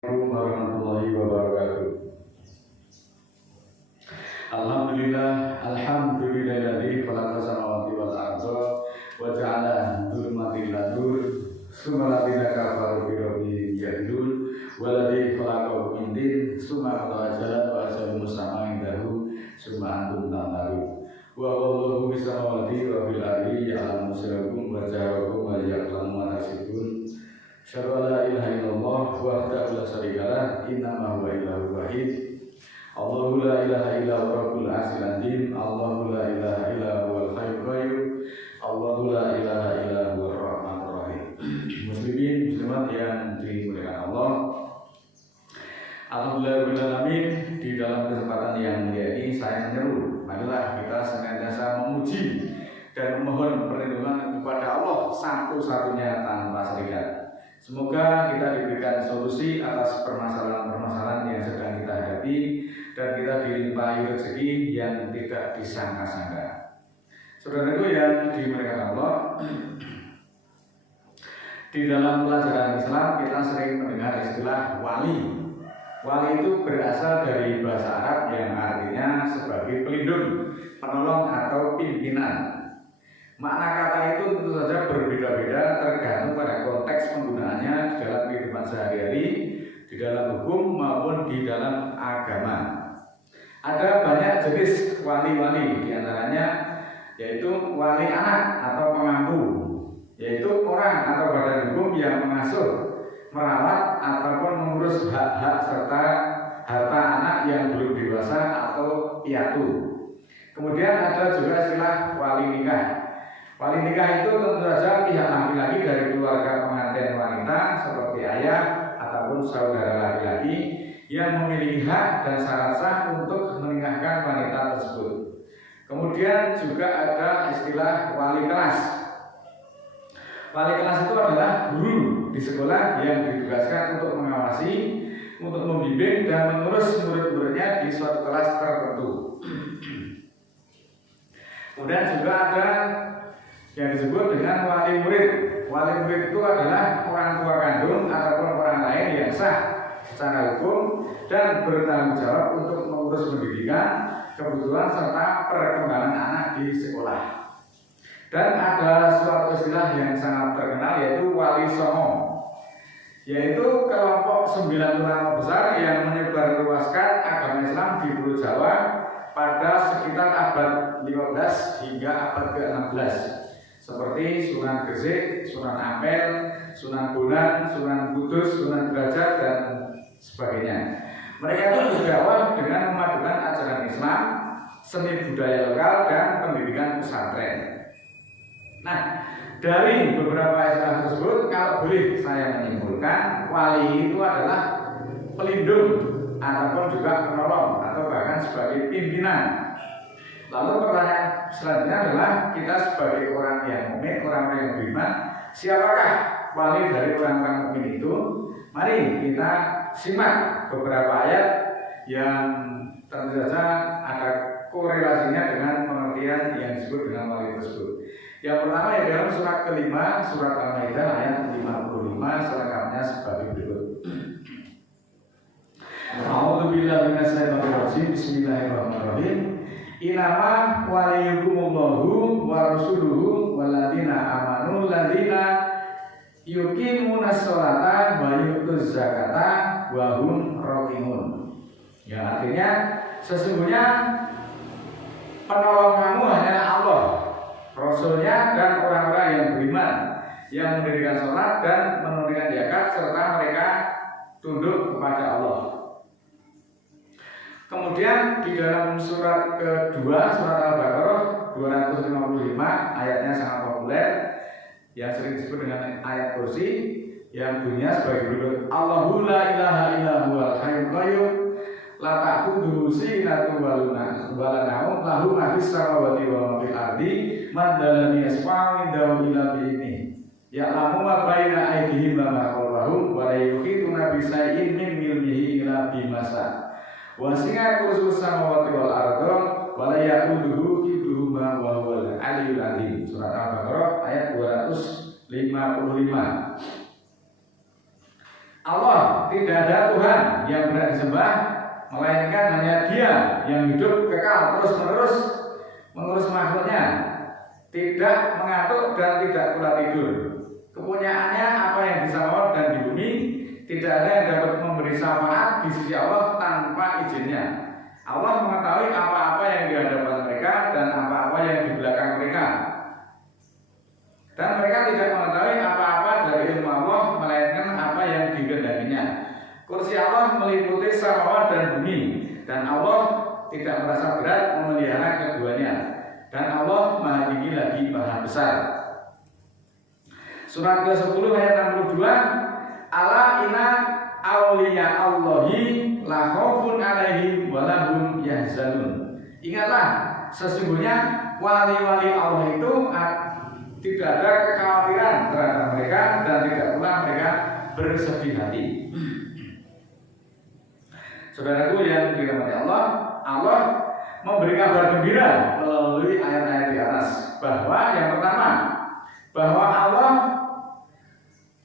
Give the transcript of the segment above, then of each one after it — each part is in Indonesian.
Assalamualaikum warahmatullahi wabarakatuh. Alhamdulillahilladzi khalaqa samawati wal arda wa ja'ala dhulumatil ladur summa ladina kafaru bi rabbihim ya'dilun waladzi khalaqa min tin summa qala ajalan wa ajalun musamma indahu summa antum tamtarun wa qawluhu bis samawati wa bil ardi ya'lamu sirrakum wa jahrakum wa ya'lamu ma tasifun. Asyhadu an la ilaha illallah wahdahu la syarika lah innama huwa ilahul wahid. Allahu la ilaha illa huwa rabbul arsyil azim. Allahu la ilaha illa huwal hayyul qayyum. Allahu la ilaha illa huwar rahmanur rahim. Muslimin muslimat yang dimuliakan Allah, alhamdulillahirabbil di dalam kesempatan yang mulia ini saya menyeru, marilah kita senantiasa memuji dan memohon perlindungan kepada Allah satu-satunya tanpa serikat. Semoga kita diberikan solusi atas permasalahan-permasalahan yang sedang kita hadapi dan kita dilimpahi rezeki yang tidak disangka-sangka. Saudaraku yang dimuliakan Allah, di dalam pelajaran Islam kita sering mendengar istilah wali. Wali itu berasal dari bahasa Arab yang artinya sebagai pelindung, penolong atau pimpinan. Makna kata itu tentu saja berbeda-beda tergantung pada konteks penggunaannya di dalam kehidupan sehari-hari, di dalam hukum maupun di dalam agama. Ada banyak jenis wali-wali, diantaranya yaitu wali anak atau pengampu, yaitu orang atau badan hukum yang mengasuh, merawat ataupun mengurus hak-hak serta harta anak yang belum dewasa atau piatu. Kemudian ada juga istilah wali nikah. Wali nikah itu tentu saja pihak laki-laki dari keluarga pengantin wanita seperti ayah ataupun saudara laki-laki yang memiliki hak dan syarat sah untuk menikahkan wanita tersebut. Kemudian juga ada istilah wali kelas. Wali kelas itu adalah guru di sekolah yang ditugaskan untuk mengawasi, untuk membimbing dan mengurus murid-muridnya di suatu kelas tertentu. Kemudian juga ada yang disebut dengan wali murid. Wali murid itu adalah orang tua kandung ataupun orang lain yang sah secara hukum dan bertanggung jawab untuk mengurus pendidikan, kebutuhan serta perkembangan anak di sekolah. Dan ada suatu istilah yang sangat terkenal yaitu wali songo, yaitu kelompok 9 ulama besar yang menyebarluaskan agama Islam di Pulau Jawa pada sekitar abad 15 hingga abad ke-16. Seperti Sunan Gresik, Sunan Ampel, Sunan Bonang, Sunan Kudus, Sunan Derajat dan sebagainya. Mereka itu berdakwah dengan memadukan ajaran Islam, seni budaya lokal dan pendidikan pesantren. Nah, dari beberapa istilah tersebut, kalau boleh saya menyimpulkan, wali itu adalah pelindung ataupun juga penolong atau bahkan sebagai pimpinan. Lalu pertanyaan selanjutnya adalah kita sebagai orang yang mukmin, orang yang beriman, siapakah wali dari orang-orang mukmin itu? Mari kita simak beberapa ayat yang tentu saja ada korelasinya dengan pengertian yang disebut dengan wali tersebut. Yang pertama ya dalam surat kelima, surat Al-Maidah ayat 55 selengkapnya sebagai berikut. A'udzubillahi minasyaitonir rajim. Bismillahirrahmanirrahim. Inama waliyukumullahu wa rasuluhu waladina amanu ladina yuqimunas sholata wa yutuz zakata wa hum raqimun. Ya, artinya sesungguhnya penolong kamu hanyalah Allah, Rasulnya dan orang-orang yang beriman, yang mendirikan sholat dan menunaikan zakat serta mereka tunduk kepada Allah. Kemudian di dalam surat kedua, surat Al-Baqarah 255, ayatnya sangat populer yang sering disebut dengan ayat kursi, yang bunyinya sebagai berikut. Allahu la ilaha illa huwal hayyul qayyum la ta'khudhuhu sinatun wa la nawm lahu ma fis samawati wa ma fil ardi man dzalladzi yashfa'u indahu illa bi'idznihi ya'lamu ma baina aydihim wa ma khalfahum wa la yuhituna bi shay'in min ilmihi illa bima syaa. Wasi'a kursus samawati wal arda wa la ya'uduhu hifdhuhuma wa huwal aliyyul azim. Surat Al-Baqarah ayat 255. Allah, tidak ada Tuhan yang berhak disembah melainkan hanya Dia yang hidup kekal terus-menerus mengurus makhluknya, tidak mengantuk dan tidak pula tidur. Kepunyaannya apa yang di samawat dan di bumi, tidak ada yang dapat memberi syafaat di sisi Allah tanpa izinnya. Allah mengetahui apa-apa yang di hadapan mereka dan apa-apa yang di belakang mereka. Dan mereka tidak mengetahui apa-apa dari ilmu Allah melainkan apa yang dikehendakinya. Kursi Allah meliputi samawat dan bumi, dan Allah tidak merasa berat memelihara keduanya. Dan Allah Maha Tinggi lagi Maha Besar. Surat ke-10 ayat 62. Ala inna awliya Allahi la khaufun alaihim wa lahum yahzanun. Ingatlah, sesungguhnya wali-wali Allah itu tidak ada kekhawatiran terhadap mereka dan tidak pula mereka bersedih hati. Saudaraku yang dirahmati Allah, Allah memberi kabar gembira melalui ayat-ayat di atas bahwa yang pertama, bahwa Allah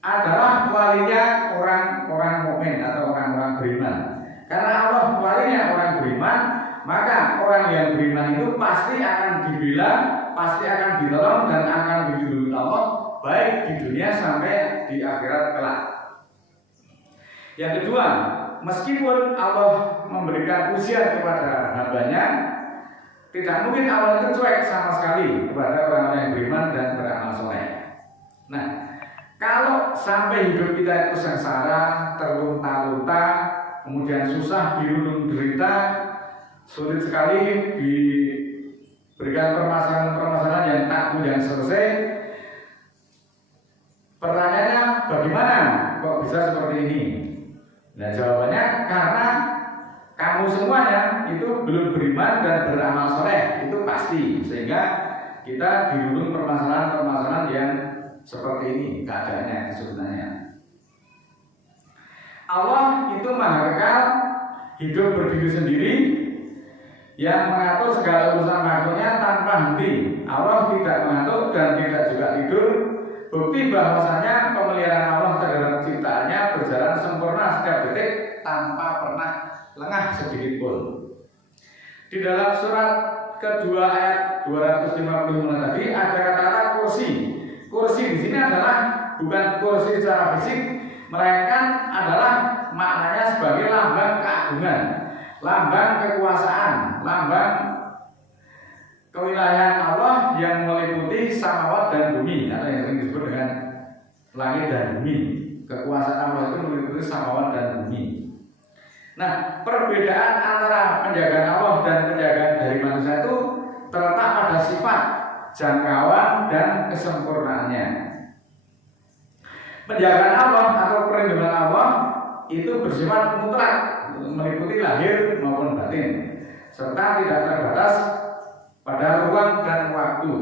adalah walinya orang-orang mukmin atau orang-orang beriman. Karena Allah walinya orang beriman, maka orang yang beriman itu pasti akan dibela, pasti akan ditolong dan akan dilindungi Allah baik di dunia sampai di akhirat kelak. Yang kedua, meskipun Allah memberikan ujian kepada hambanya, tidak mungkin Allah itu cuek sama sekali kepada orang-orang yang beriman dan beramal soleh. Nah, kalau sampai hidup kita itu sengsara, terlunta-lunta, kemudian susah, dirundung derita, sulit sekali diberikan permasalahan-permasalahan yang tak kunjung selesai, pertanyaannya bagaimana kok bisa seperti ini? Nah, jawabannya karena kamu semuanya itu belum beriman dan beramal soleh, itu pasti, sehingga kita dirundung permasalahan-permasalahan yang seperti ini keadaannya sebenarnya. Allah itu Maha Kekal, hidup berdiri sendiri, yang mengatur segala urusan makhluknya tanpa henti. Allah tidak mengantuk dan tidak juga tidur. Bukti bahwasanya pemeliharaan Allah terhadap ciptaannya berjalan sempurna setiap detik tanpa pernah lengah sedikit pun. Di dalam surat kedua ayat 255 tadi ada kata-kata kursi. Kursi di sini adalah bukan kursi secara fisik, melainkan adalah maknanya sebagai lambang keagungan, lambang kekuasaan, lambang kewilayahan Allah yang meliputi samawat dan bumi, atau yang sering disebut dengan langit dan bumi. Kekuasaan Allah itu meliputi samawat dan bumi. Nah, perbedaan antara penjagaan Allah dan penjagaan dari manusia itu terletak pada sifat, jangkauan, dan kesempurnaannya. Penjagaan Allah atau perlindungan Allah itu bersifat mutlak, meliputi lahir maupun batin, serta tidak terbatas pada ruang dan waktu.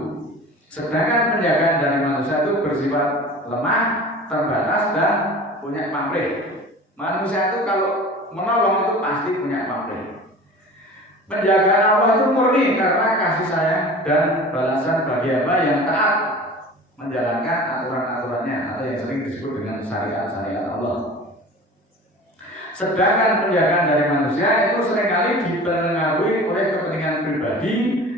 Sedangkan penjagaan dari manusia itu bersifat lemah, terbatas, dan punya pamrih. Manusia itu kalau menolong itu pasti punya pamrih. Penjagaan Allah itu murni karena kasih sayang dan balasan bagi hamba yang taat menjalankan aturan-aturannya, atau yang sering disebut dengan syariat-syariat Allah. Sedangkan penjagaan dari manusia itu seringkali dipengaruhi oleh kepentingan pribadi,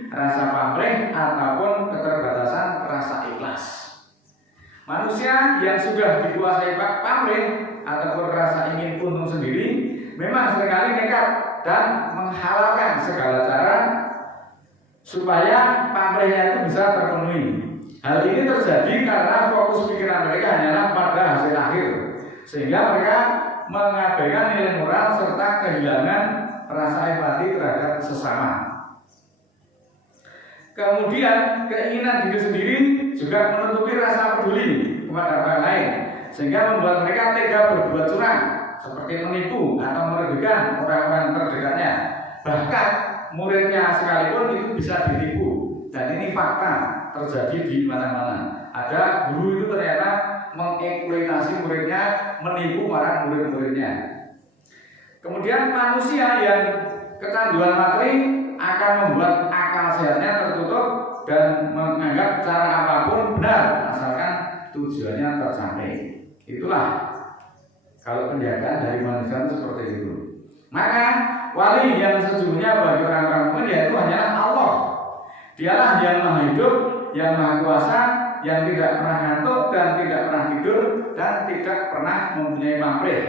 rasa pamrih, ataupun keterbatasan rasa ikhlas. Manusia yang sudah dikuasai pamrih ataupun rasa ingin untung sendiri memang seringkali nekat dan menghalalkan segala cara supaya pamrihnya itu bisa terpenuhi. Hal ini terjadi karena fokus pikiran mereka hanyalah pada hasil akhir, sehingga mereka mengabaikan nilai moral serta kehilangan rasa empati terhadap sesama. Kemudian keinginan diri sendiri juga menutupi rasa peduli kepada orang lain, sehingga membuat mereka tega berbuat curang, seperti menipu atau merugikan orang-orang terdekatnya. Bahkan muridnya sekalipun itu bisa ditipu, dan ini fakta terjadi di mana-mana. Ada guru itu ternyata mengeksploitasi muridnya, menipu para murid-muridnya. Kemudian manusia yang kecanduan materi akan membuat akal sehatnya tertutup dan menganggap cara apapun benar asalkan tujuannya tercapai. Itulah Kalau penjagaan dari manusia itu seperti itu. Maka wali yang sesungguhnya bagi orang-orang mukmin yaitu hanyalah Allah. Dialah yang maha hidup, yang maha kuasa, yang tidak pernah ngantuk dan tidak pernah tidur dan tidak pernah mempunyai pamrih.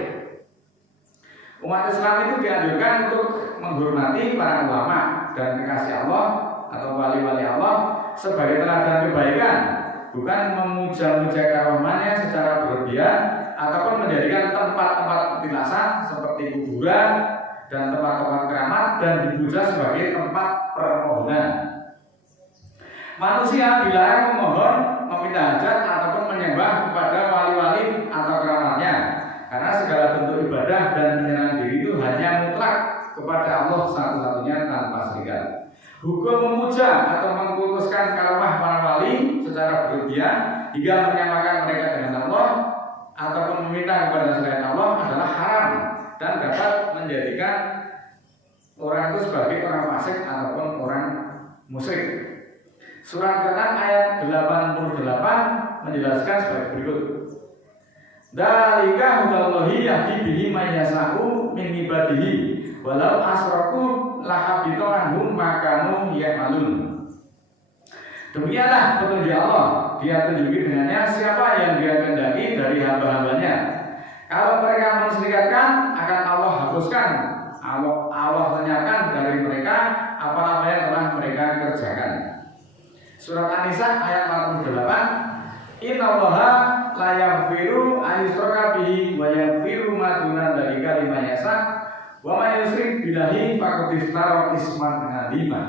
Umat Islam itu dianjurkan untuk menghormati para ulama dan kekasih Allah atau wali-wali Allah sebagai teladan kebaikan, bukan memuja-muja karomannya secara berlebihan ataupun menjadikan tempat-tempat petilasan seperti kuburan dan tempat-tempat keramat dan dipuja sebagai tempat permohonan. Manusia dilarang memohon, meminta hajat ataupun menyembah kepada wali-wali atau keramatnya, karena segala bentuk ibadah dan penyerahan diri itu hanya mutlak kepada Allah satu-satunya tanpa serikat. Hukum memuja atau mengkultuskan karamah para wali secara berlebihan hingga menyamakan mereka dengan Allah ataupun meminta kepada selain Allah adalah haram dan dapat menjadikan orang itu sebagai orang fasik ataupun orang musyrik. Surat ke-6 ayat 88 menjelaskan sebagai berikut. Dzalika hudallahi yahdi bihi may yasha'u min ibadihi walau asraku lahabita anhum ma kanu ya'malun. Demikianlah petunjuk Allah, Dia tunjuki dengannya siapa yang Dia kehendaki dari hamba-hambanya. Kalau mereka menserikatkan, akan Allah hapuskan, Allah lenyapkan dari mereka apa-apa yang telah mereka kerjakan. Surat An-Nisa ayat 48. Innallaha la yaghfiru an yushraka bihi wa yaghfiru ma duna dzalika liman yasha wa may yusyrik billahi faqad iftara isman 'azima.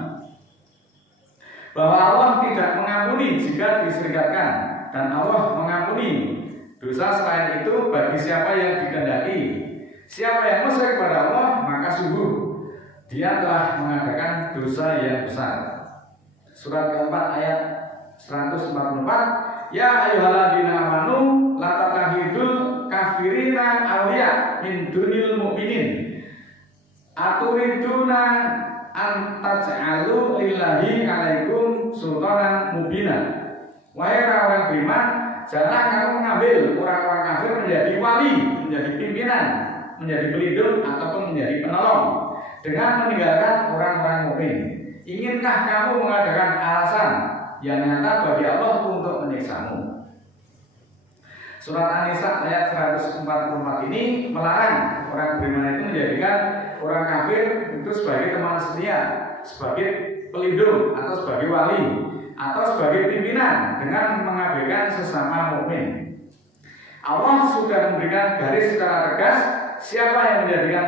Bahwa Allah tidak mengampuni jika diserikatkan dan Allah mengampuni dosa selain itu bagi siapa yang dikehendaki. Siapa yang musyrik pada Allah maka sungguh dia telah mengadakan dosa yang besar. Surat keempat ayat 144. Ya ayyuhalladzina amanu la tattakhidul kafirina awliya min dunil mu'minin aturiduna an taj'alu lillahi 'alaikum sultanan mubina. Wahai orang beriman, janganlah kamu mengambil orang-orang kafir menjadi wali, menjadi pimpinan, menjadi pelindung ataupun menjadi penolong dengan meninggalkan orang-orang mukmin. Inginkah kamu mengadakan alasan yang nyata bagi Allah untuk menyiksamu? Surat An-Nisa ayat 144 ini melarang orang beriman itu menjadikan orang kafir itu sebagai teman setia, sebagai pelindung atau sebagai wali atau sebagai pimpinan dengan mengabaikan sesama mukmin. Allah sudah memberikan garis secara tegas siapa yang menjadikan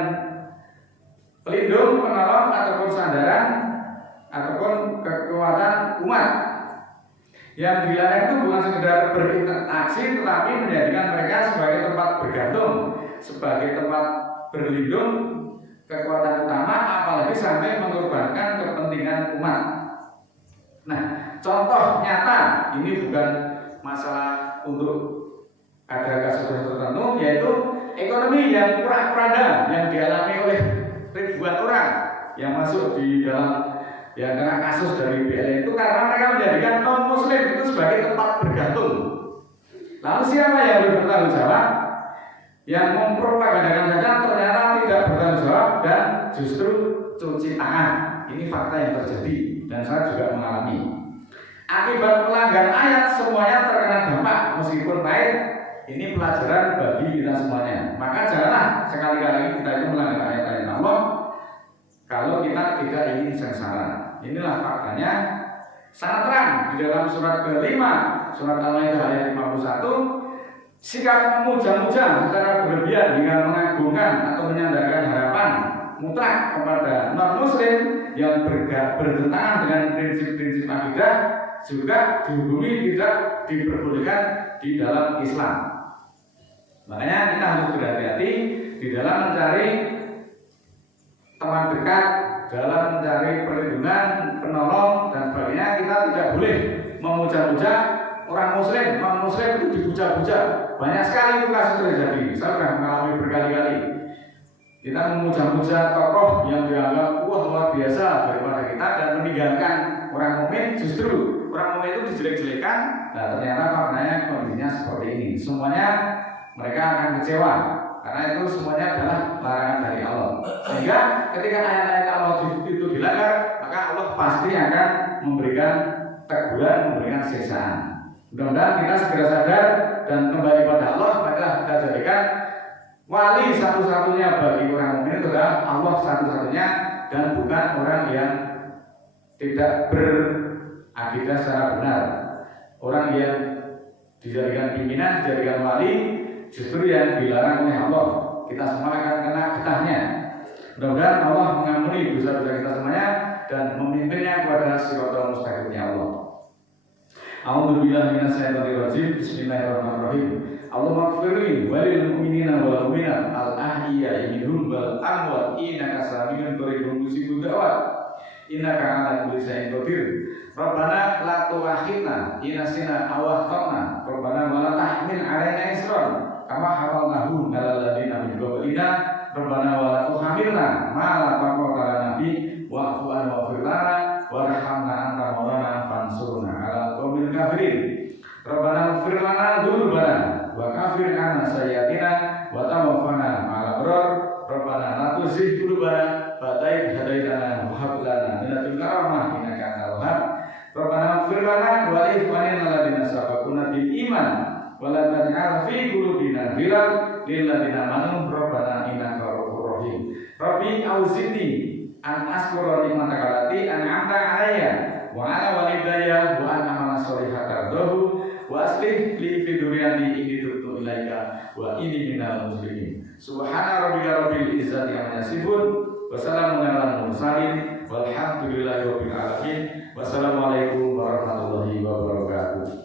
pelindung, penolong ataupun sandaran ataupun kekuatan umat. Yang dilarang itu bukan sekedar berinteraksi, tetapi menjadikan mereka sebagai tempat bergantung, sebagai tempat berlindung, kekuatan utama, apalagi sampai mengorbankan kepentingan umat. Nah, contoh nyata ini bukan masalah untuk ada kasus tertentu, yaitu ekonomi yang kurang-kuranda yang dialami oleh ribuan orang yang masuk di dalam yang kena kasus dari BLN itu karena mereka menjadikan non muslim itu sebagai tempat bergantung. Lalu siapa yang harus bertanggung jawab? Yang mempropagandakan saja ternyata tidak bertanggung jawab dan justru cuci tangan. Ini fakta yang terjadi dan saya juga mengalami. Akibat melanggar ayat semuanya terkena dampak meskipun baik. Ini pelajaran bagi kita semuanya. Maka janganlah sekali-kali kita itu melanggar ayat-ayat Allah kalau kita tidak ingin sengsara. Inilah faktanya sangat terang di dalam surat ke-5 surat Al-Maidah ayat 51. Sikap memuja-muja secara berlebihan hingga mengagungkan atau menyandarkan harapan mutlak kepada non-muslim yang bertentangan dengan prinsip-prinsip akidah juga dihukumi tidak diperbolehkan di dalam Islam. Makanya kita harus berhati-hati di dalam mencari teman dekat, dalam mencari perlindungan, penolong dan sebagainya. Kita tidak boleh memuja-muja orang muslim, non-muslim itu dipuja-puja. Banyak sekali itu kasus terjadi. Saya sudah mengalami berkali-kali. Kita memuja-muja tokoh yang dianggap wah luar biasa daripada kita dan meninggalkan orang mukmin, justru orang mukmin itu dijelek-jelekan. Nah ternyata faktanya kondisinya seperti ini. Semuanya mereka akan kecewa karena itu semuanya adalah larangan dari Allah. Sehingga ketika ayat-ayat Allah itu dilanggar, maka Allah pasti akan memberikan teguran, memberikan siksaan. Mudah-mudahan kita segera sadar dan kembali pada Allah, maka kita jadikan wali satu-satunya bagi orang mukmin itu adalah Allah satu-satunya, dan bukan orang yang tidak berakidah secara benar. Orang yang dijadikan pimpinan, dijadikan wali, justru yang dilarang oleh Allah. Kita semua akan kena getahnya. Mudah-mudahan Allah mengampuni dosa-dosa kita semuanya dan memimpinnya kepada siratal mustaqimnya Allah. A'udzubillahi minasyaitonir rajim. Bismillahirrahmanirrahim. Allahumma ighfirli walil mu'minina wal mu'minat al-ahya'i minhum wal amwat innaka sami'un qaribun mujibud da'wat. Innaka 'ala kulli syai'in qadir. Rabbana la tu'akhidna in nasina aw akhtana. Rabbana wa la tahmil 'alaina isran kama hamalnahu 'alal ladzina min qablina. Rabbana wa la tuhamilna ma la taqata lana bi wa'fu 'anna waghfir lana warhamna anta maulana fansurna 'alal qaumil kafirin. Rabbana ighfir lana dzunubana wa kafir 'anna sayyi'atina wa tawaffana ma'al abrar. Rabbana la tuzigh qulubana ba'da idh hadaitana wa hab lana min ladunka rahmah innaka antal wahhab. Rabbana ighfir lana wa li ikhwanina alladziina sabaquna bil iman wa la taj'al fi qulubina ghillan lil ladzina amanu rabbana innaka ra'ufur rahim. Rabbi auzi'ni an ashkura ni'mataka allati an'amta 'alayya wa 'ala walidayya wa an a'mala sholihan tardahu wa aslih li fi dzurriyyati inni tubtu ilaika wa inni minal muslimin. Subhana rabbika rabbil izzati amma yasifun wa salamun 'alal mursalin walhamdulillahi rabbil alamin. Wassalamualaikum warahmatullahi wabarakatuh.